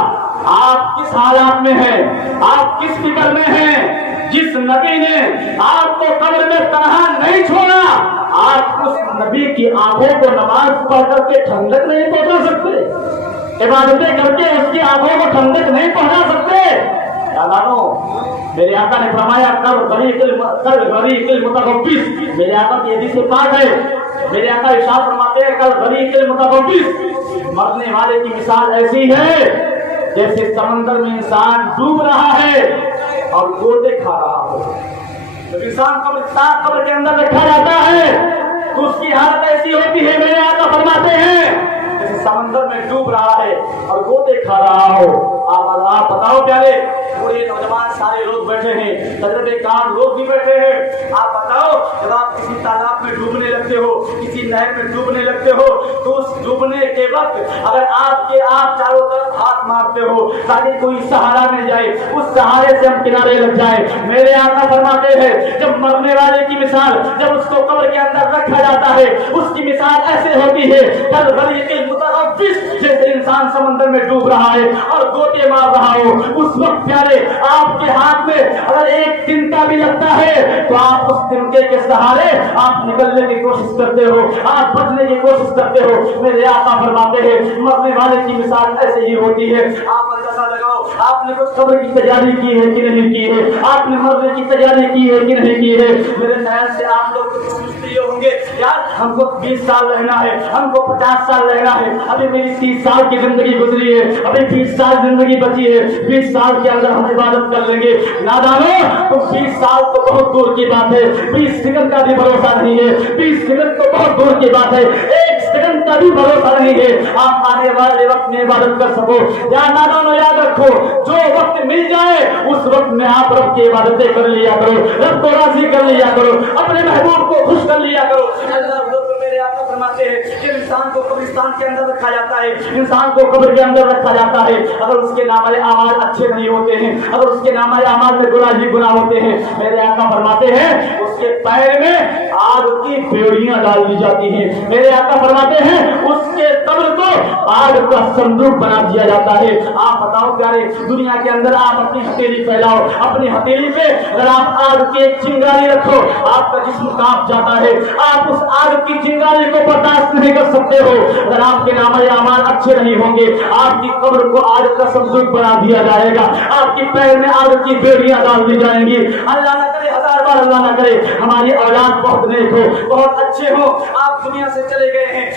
आप किस हालात में हैं, आप किस फिक्र में हैं? जिस नबी ने आपको कब्र में तन्हा नहीं छोड़ा, आप उस नबी की आंखों को नमाज पढ़ करके ठंडक नहीं पहुंचा सकते, इबादतें करके उसकी आंखों को ठंडक नहीं पहुंचा सकते। मेरे आका ने फरमाया कर गरीक़िल मुतगब्बिस, मेरे आका की हदीस से पाक है, मेरे आका इरशाद फरमाते हैं कर गरीक़िल मुतगब्बिस, मरने वाले की मिसाल ऐसी है जैसे समंदर में इंसान डूब रहा है और गोते खा रहा हो। जब इंसान कब्र के अंदर रखा जाता है तो उसकी हालत ऐसी होती है, मेरे आका फरमाते हैं जैसे समंदर में डूब रहा है और गोते खा रहा हो। आप बताओ प्यारे, पूरे नौजवान सारे लोग बैठे हैं, तजर्बेकार लोग भी बैठे हैं। आप बताओ जब आप किसी तालाब में डूबने लगते हो, किसी नहर में डूबने लगते हो, तो उस डूबने के वक्त अगर आप चारों तरफ हाथ मारते हो ताकि कोई सहारा मिल जाए, उस सहारे से हम किनारे लग जाए। मेरे आका फरमाते हैं जब मरने वाले की मिसाल, जब उसको कब्र के अंदर रखा जाता है, उसकी मिसाल ऐसे होती है कल गरीक़िल मुतगब्बिस, जैसे इंसान समंदर में डूब रहा है और गोते मार रहा हो। उस वक्त प्यारे आपके हाथ में अगर एक तिनका भी लगता है तो आप उस तिनके के सहारे आप निकलने की कोशिश करते हो, आप बचने की कोशिश करते हो। मेरे आका फरमाते हैं मरने वाले की मिसाल ऐसे ही होती है। आप अंदाजा लगाओ, आपने कुछ कब्र की तैयारी की है कि नहीं की है, आपने मरने की तैयारी की है कि नहीं की है। मेरे ख्याल से आप लोग सोचते होंगे यार हमको 20 साल रहना है, हमको 50 साल रहना है, अभी मेरी 30 साल की जिंदगी गुजरी है, अभी 20 साल जिंदगी बची है, 20 साल के अंदर हम इबादत कर लेंगे। नादानो, तो 20 साल तो बहुत दूर की बात है, 20 सेकंड का भी भरोसा नहीं है, 20 सेकंड तो बहुत दूर की बात है, 1 सेकंड का भी भरोसा नहीं है आप आने वाले वक्त में इबादत कर सको। या नादानो याद रखो, जो वक्त मिल जाए उस वक्त में आप रब की इबादतें कर लिया करो, रब को राजी कर लिया करो, अपने महबूब को खुश कर लिया करो। मेरे आका फरमाते हैं कि इंसान को कब्रिस्तान के अंदर रखा जाता है, इंसान को कब्र के अंदर रखा जाता है, अगर उसके नामाए अमाल अच्छे नहीं होते हैं, अगर उसके नामाए अमाल में गुनाह ही गुनाह होते हैं, मेरे आका फरमाते हैं उसके पैर में आग की बेड़ियां डाल दी जाती हैं। मेरे आका फरमाते हैं उसके कब्र को आग का संदूक बना दिया जाता है। आप बताओ प्यारे, दुनिया के अंदर आप अपनी हथेली फैलाओ, अपनी हथेली पे अगर आप आग की एक चिंगारी रखो, आपका जिस्म कांप जाता है, आप उस आग की चिंगारी को बर्दाश्त नहीं कर सकते हो। अगर आपके नामाए अमाल अच्छे नहीं होंगे, आपकी कब्र को आग का संदूक बना दिया जाएगा, आपके पैर में आग की बेड़ियां डाल दी जाएंगी। अल्लाह न करे, हजार बार अल्लाह न करे हमारी औलाद बहुत नेक हो, बहुत अच्छे हो, आप दुनिया से चले गए हैं,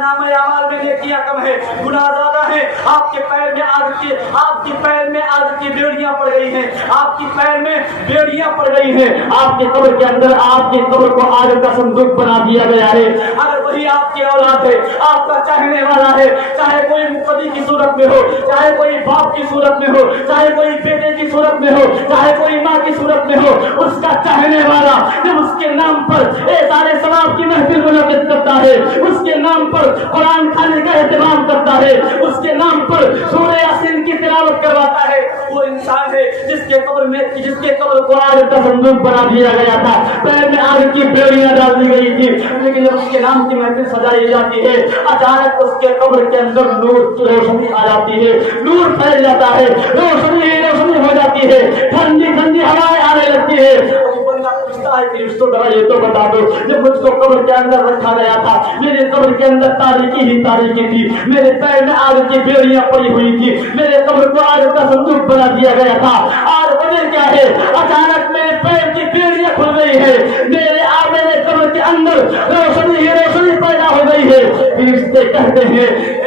नामाए अमाल में नेकियां कम है, गुनाह ज्यादा है, आपके पैर में आपके पैर में आग की बेड़ियां पड़ गई हैं, आपकी पैर में बेड़ियां पड़ गई हैं, आपके कब्र के अंदर आपके कब्र को आग का संदूक बना दिया गया है। अगर वही आपकी औलाद है, आपका चाहने वाला है, चाहे कोई मुक्तदी की सूरत में हो, चाहे कोई बाप की सूरत में हो, चाहे कोई बेटे की सूरत में हो, चाहे कोई माँ की सूरत में हो, उसका चाहने वाला जब उसके नाम पर सारे सवाब की महफिल मुनक़िद करता है, उसके नाम पर कुरान खाने का एहतमाम करता है, उसके नाम पर सूरह यासीन की तिलावत करवाता है, वो इंसान है जिसके कब्र को आग का संदूक बना दिया गया था, पैर में आग की बेड़ियां डाल दी गई थी, लेकिन जब उसके नाम की महफिल सजाई जाती है, अचानक उसके कब्र के अंदर नूर की रोशनी आ जाती है, नूर फैल जाता है, रोशनी हो जाती है, ठंडी ठंडी हवाएं आने लगती है। पूछता है कि उसको जरा ये तो बता दो, जब मुझको कब्र के अंदर रखा गया था, मेरे कब्र के अंदर तारीकी ही तारीकी थी, मेरे पैर में आग की बेड़ियां पड़ी हुई थी, मेरे कब्र को आग का संदूक बना दिया गया था, आज वजह क्या है? अचानक मेरे पैर की बेड़ियां खुल गई है, मेरे कब्र के अंदर रोशनी पैदा हो गई है। फरिश्ते कहते हैं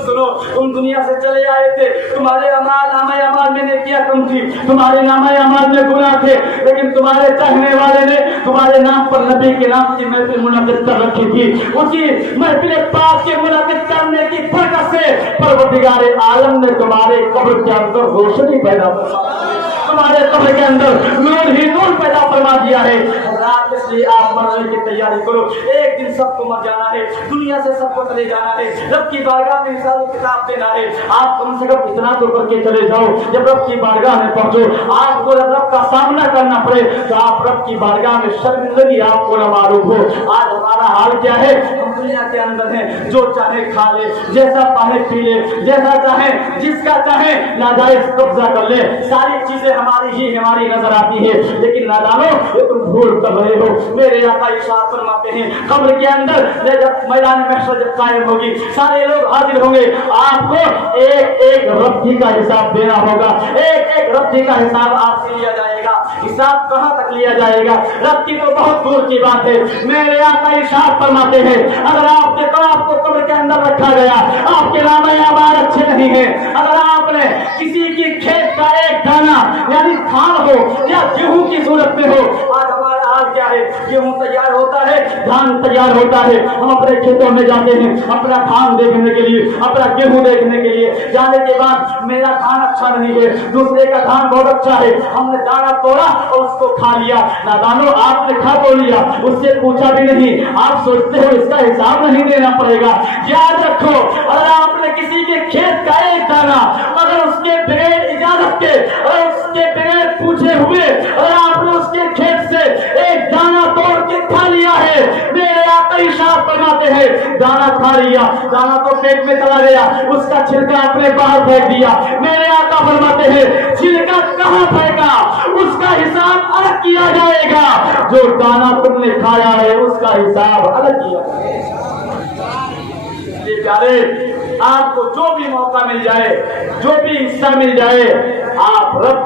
सुनो, तुम दुनिया से चले आए थे, तुम्हारे नामाए अमाल में नेकियां कम थी, तुम्हारे नामाए अमाल में गुनाह थे, लेकिन तुम्हारे चाहने वाले ने तुम्हारे नाम पर नबी के नाम की महफिल मुनक़िद कर रखी थी, उसी महफिल पाक के मुनक़िद करने की बरकत से परवरदिगार आलम ने तुम्हारे कब्र के अंदर रोशनी पैदा तुम्हारे कब्र के अंदर नूर ही नूर पैदा फरमा दिया है। रात इसलिए आप मरने की तैयारी करो, एक दिन सबको मर जाना है, दुनिया से सबको चले जाना है, रब की बारगाह में हिसाब किताब देना है। आप कम से कम इतना तो करके चले जाओ, जब रब की बारगाह में पहुंचो, आपको रब का सामना करना पड़े तो आप रब की बारगाह में शर्मिंदगी आपको न मालूम हो। आज हमारा हाल क्या है? हम दुनिया के अंदर हैं, जो चाहे खा ले, जैसा चाहे पी ले, जैसा चाहे जिसका चाहे नाजायज कब्जा कर ले, सारी चीजें हमारी नजर आती है, लेकिन नादानो ये तुम भूल कर रहे हो। मेरे आका इरशाद फरमाते हैं, कब्र के अंदर जब मैदान महशर जब कायम होगी, सारे लोग हाजिर होंगे, आपको एक एक रत्ती का हिसाब देना होगा, एक एक रत्ती का हिसाब आपसे लिया जाएगा। हिसाब कहाँ तक लिया जाएगा? रत्ती तो बहुत दूर की बात है। मेरे आका इरशाद फरमाते हैं, अगर आपको कब्र के अंदर रखा गया, आपके नामे अमाल अच्छे नहीं है, अगर आपने किसी की खेत का एक दाना यानी धान हो या गेहूं की सूरत में हो, आज हमारा हाल क्या है? गेहूं तैयार होता है, धान तैयार होता है, हम अपने खेतों में जाते हैं अपना धान देखने के लिए, अपना गेहूं देखने के लिए, जाने के बाद मेरा धान अच्छा नहीं है, दूसरे का धान बहुत अच्छा है, हमने दाना तोड़ा और उसको खा लिया। नादानो, आपने खा तो लिया, उससे पूछा भी नहीं, आप सोचते हो इसका हिसाब नहीं देना पड़ेगा। याद रखो, अगर आपने किसी के खेत का एक दाना, अगर उसके बगैर इजाजत के और उसके बगैर पूछे हुए और आपने उसके खेत से एक दाना तोड़ के खा लिया है, मेरे आका इरशाद फरमाते हैं, दाना खा लिया, दाना तो पेट में चला गया, उसका छिलका अपने बाहर फेंक दिया। मेरे आका फरमाते हैं, छिलका कहाँ फेंका उसका हिसाब अलग किया जाएगा, जो दाना तुमने खाया है उसका हिसाब अलग किया जाएगा। प्यारे, आपको जो भी मौका मिल जाए, जो भी हिस्सा मिल जाए, आप रब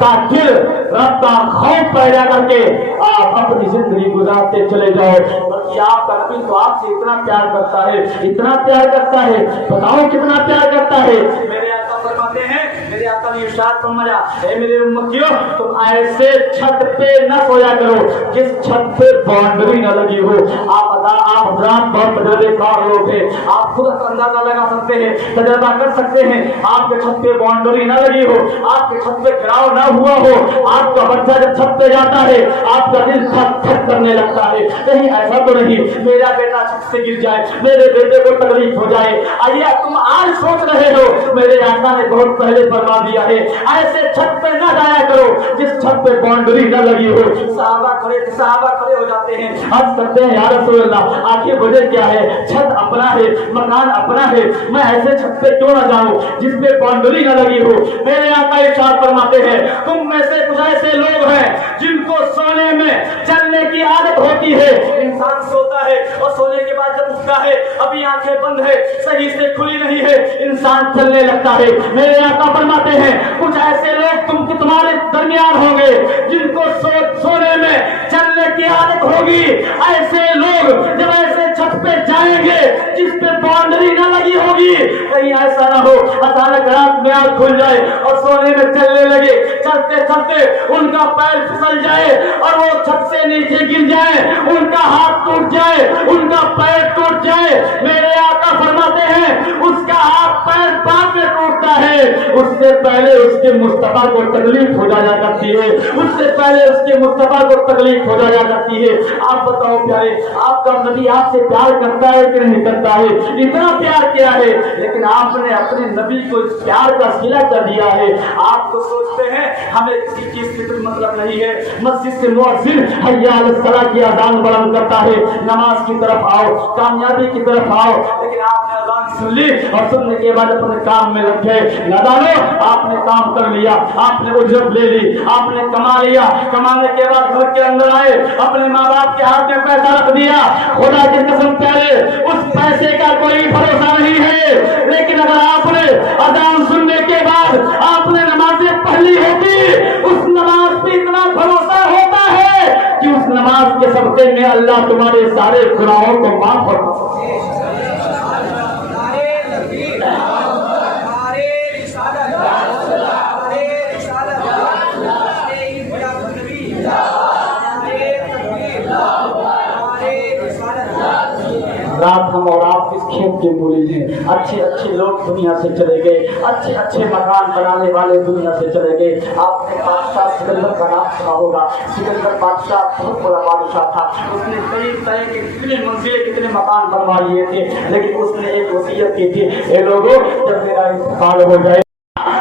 का दिल, रब का खौफ पैदा करके आप अपनी जिंदगी गुजारते चले जाओ। बल्कि आपका नबी तो आपसे इतना प्यार करता है, इतना प्यार करता है, बताओ कितना प्यार करता है। मेरे आका फरमाते हैं, मेरे आका ने इरशाद फरमाया, ए मेरे उम्मतियों, तुम ऐसे छत पे न सोया करो जिस छत पे बाउंड्री न लगी हो। आप हजरात बहुत तजर्बेकार लोग हैं, आप खुद अंदाजा लगा सकते हैं, तजर्बा कर सकते हैं। आपके छत पे बाउंड्री न लगी हो, आपके छत पे घिराव न हुआ हो, आपका बच्चा जब छत पे जाता है आपका दिल थक थक करने लगता है। कहीं ऐसा तो नहीं मेरा बेटा छत से गिर जाए, मेरे बेटे को तकलीफ हो जाए। आइए तुम आज सोच रहे हो, मेरे आका ने बहुत पहले फरमा दिया है, ऐसे छत पे न जाया करो जिस छत पे बाउंड्री न लगी हो। साहबा खड़े हो जाते हैं, अर्ज करते हैं, या रसूल अल्लाह, आखिर वजह क्या है? छत अपना है, मकान अपना है, मैं ऐसे छत पे क्यों न जाऊं जिसपे बाउंड्री न लगी हो? मेरे आका इरशाद फरमाते हैं, तुम में से कुछ ऐसे लोग हैं जिनको सोने में चलने की आदत होती है। इंसान सोता है और सोने के बाद जब उठता है, अभी आंखें बंद है, सही से खुली नहीं है, इंसान चलने लगता है। मेरे आका फरमाते हैं, कुछ ऐसे लोग तुम्हारे दरमियान होंगे जिनको सोने में चलने की आदत होगी। ऐसे लोग जब ऐसे छत पे जाएंगे जिस पे बाउंड्री न लगी होगी, कहीं ऐसा ना हो अचानक रात में आंख खुल जाए और सोने में चलने लगे, चलते चलते उनका पैर फिसल जाए और वो छत से नीचे गिर जाए, उनका हाथ टूट जाए, उनका पैर टूट जाए। मेरे आका फरमाते हैं, उसका हाथ पैर बाद में टूटता है, उससे पहले उसके मुस्तफा को तकलीफ हो जाया करती है, उससे पहले उसके मुस्तफा को तकलीफ हो जाया करती है। आप बताओ प्यारे, आपका नबी आपसे प्यार करता है कि नहीं करता है? इतना प्यार किया है, लेकिन आपने अपने नबी को इस प्यार का सिला कर दिया है। आप तो सोचते हैं हमें किसी चीज की कोई मतलब नहीं है, मस्जिद से मुअज्जिन हय्या अलस सलाह की अज़ान बुलंद करता है, नमाज की तरफ आओ, कामयाबी की तरफ आओ, लेकिन आपने अज़ान सुन ली और सुनने के बाद अपने काम में लग गए। नादानो, आपने काम कर लिया, आपने उज्रत ले ली, आपने कमा लिया, कमाने के बाद घर के अंदर आए, अपने माँ बाप के हाथ में पैसा रख दिया। खुदा की कसम प्यारे, उस पैसे का कोई भरोसा नहीं है, लेकिन अगर आपने अज़ान सुनने के बाद आपने नमाज़ें पढ़ ली होती, उस नमाज पे इतना भरोसा होता है कि उस नमाज के सबके में अल्लाह तुम्हारे सारे गुनाहों को माफ कर रात हम और आप इस खेत के मूली हैं। अच्छे अच्छे लोग दुनिया से चले गए, अच्छे अच्छे मकान बनाने वाले दुनिया से चले गए। आपने बादशाह सिकंदर का नाम सुना होगा। सिकंदर बादशाह बहुत बड़ा बादशाह था, उसने कई तरह के कितने मंजिलें कितने मकान बनवा लिए थे, लेकिन उसने एक वसीयत की थी, ए लोगों, जब मेरा इंतकाल हो जाए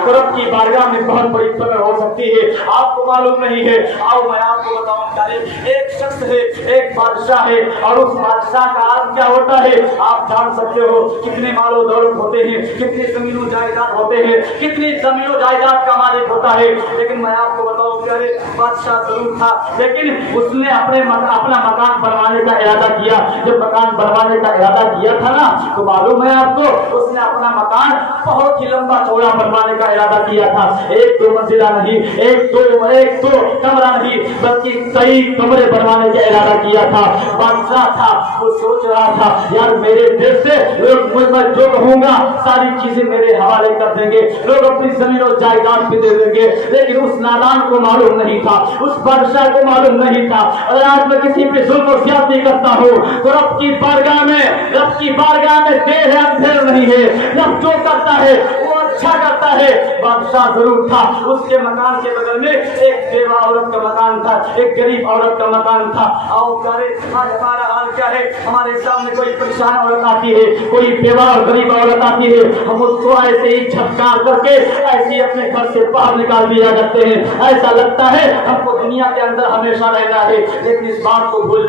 रब की बारगाह में बहुत बड़ी कदर हो सकती है, आपको मालूम नहीं है। आओ मैं आपको बताऊं प्यारे, एक शख्स है, एक बादशाह है, और उस बादशाह का आज क्या होता है आप जान सकते हो। कितने मालो दौलत होते हैं, कितने जमीनों जायदाद होते हैं, कितनी जमीनों जायदाद का मालिक होता है, लेकिन मैं आपको बताऊं प्यारे, बादशाह जरूर था, लेकिन उसने अपना मकान बनवाने का इरादा किया। जब मकान बनवाने का इरादा किया था ना, तो मालूम है आपको, उसने अपना मकान बहुत ही लंबा चौड़ा बनवाने का इरादा किया था। एक दो मंजिला नहीं, एक दो कमरा नहीं, बल्कि कई कमरे बनवाने का इरादा किया था। बादशाह था, वो सोच रहा था, यार मेरे देश से लोग मैं जो कहूंगा सारी चीजें मेरे हवाले कर देंगे, लोग अपनी जमीन और जायदाद पे दे देंगे, लेकिन उस नादान को मालूम नहीं था, उस बादशाह को मालूम नहीं था, अगर आज मैं किसी पे जुल्म और ज्यादती करता हूँ तो रब की बारगाह में देर है अंधेर नहीं है। रब जो करता है वो अच्छा करता है। बादशाह जरूर था, उसके मकान के बगल में एक बेवा औरत का मकान था, एक गरीब औरत का मकान था। आओ प्यारे, आज हमारा हाल क्या है, हमारे सामने कोई परेशान औरत आती है, कोई बेवा और गरीब औरत आती है, हम उसको ऐसे ही झटकार करके ऐसे ही अपने घर से बाहर निकाल दिया करते हैं। ऐसा लगता है हमको दुनिया के अंदर हमेशा रहना है, लेकिन इस बात को भूल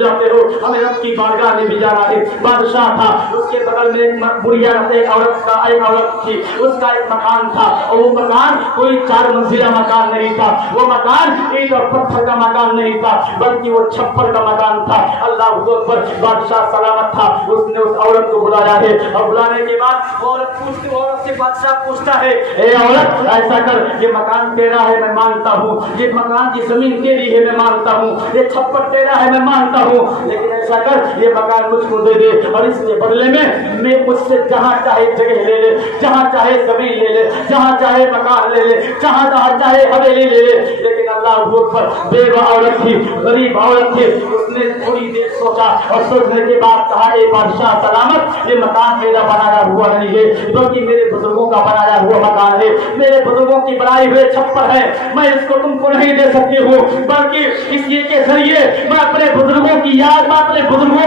जाते हो, हमें रब की बारगाह में भी जाना है। बादशाह था, उसके बगल में एक बुढ़िया एक औरत थी, उसका एक मकान था, और वो मकान कोई 4 मंजिला मकान नहीं था, वो मकान ईंट और पत्थर का मकान नहीं था, बल्कि वो छप्पर का मकान था। अल्लाह अकबर, बादशाह सलामत था, उसने उस औरत को बुलाया है, और बुलाने के बाद औरत से बादशाह पूछता है, ए औरत, ऐसा कर, ये मकान तेरा है मैं मानता हूँ, ये मकान की जमीन तेरी है मैं मानता हूँ, ये छप्पर तेरा है मैं मानता हूँ, लेकिन ऐसा कर, ये मकान मुझको दे दे, और इसके बदले में मैं मुझसे जहाँ चाहे जगह ले ले, जहाँ चाहे जमीन ले ले, जहाँ चाहे मकान ले ले, जहाँ चाहे हवेली ले ले। लेकिन अल्लाह पर बेवा औरत थी, गरीब औरत थी, उसने थोड़ी देर सोचा और सोचने के बाद कहा, ए बादशाह सलामत, ये मकान मेरा बनाया हुआ नहीं है, बल्कि मेरे बुजुर्गों का बनाया हुआ मकान है, मेरे बुजुर्गों की बनाई हुए छप्पर है, मैं इसको तुमको नहीं दे सकती हूँ, बल्कि इसी के जरिए मैं अपने बुजुर्गों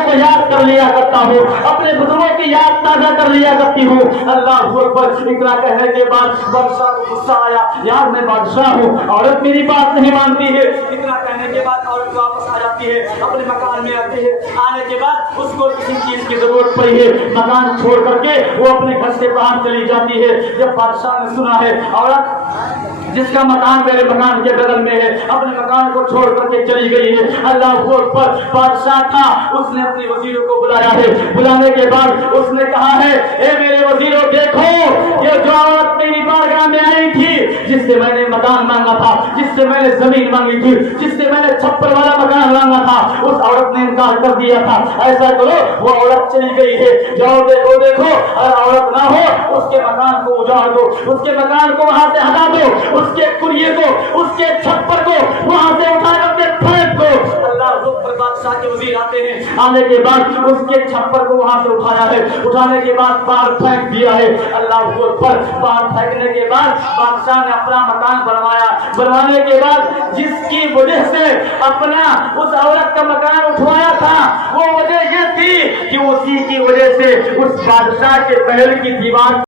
को याद कर लिया करता हूँ, अपने बुजुर्गों की याद ताजा कर लिया करती हूँ। अल्लाह अकबर। इकरा कहने के बाद बादशाह को गुस्सा आया, यार मैं बादशाह हूँ, औरत मेरी बात नहीं मानती है। इकरा कहने के बाद औरत वापस आ जाती है, अपने मकान में आती है। आने के बाद उसको किसी चीज की जरूरत पड़ी है, मकान छोड़ करके वो अपने घर से बाहर चली जाती है। जब बादशाह ने सुना है औरत जिसका मकान मेरे मकान के बगल में है अपने मकान को छोड़ करके चली गई है, अल्लाह पर बादशाह था, उसने अपने वजीरों को बुलाया है। बुलाने के बाद उसने कहा है, ए मेरे वजीरों, देखो ये जो औरत मेरी बारगाह में आई थी, जिससे मैंने मकान मांगा था, जिससे मैंने जमीन मांगी थी, जिससे मैंने छप्पर वाला मकान मांगा था, उस औरत ने इनकार कर दिया था। ऐसा करो, वो औरत चली गई है, जाओ देखो, अगर औरत ना हो उसके मकान को उजाड़ दो, उसके मकान को वहां से हटा दो, उसके कुरिये को, उसके छप्पर को वहां से उठा करके फेंक दो। अल्लाह पर बादशाह के वजीर आते हैं, आने के बाद उसके छप्पर को वहां से उठाया है, उठाने के बाद बाहर फेंक दिया है। अल्लाह पर बाहर फेंकने के बाद बादशाह ने अपना मकान बनवाया। बनवाने के बाद जिसकी वजह से अपना उस औरत का मकान उठवाया था, वो वजह ये थी कि उसी की वजह से उस बादशाह के महल की दीवार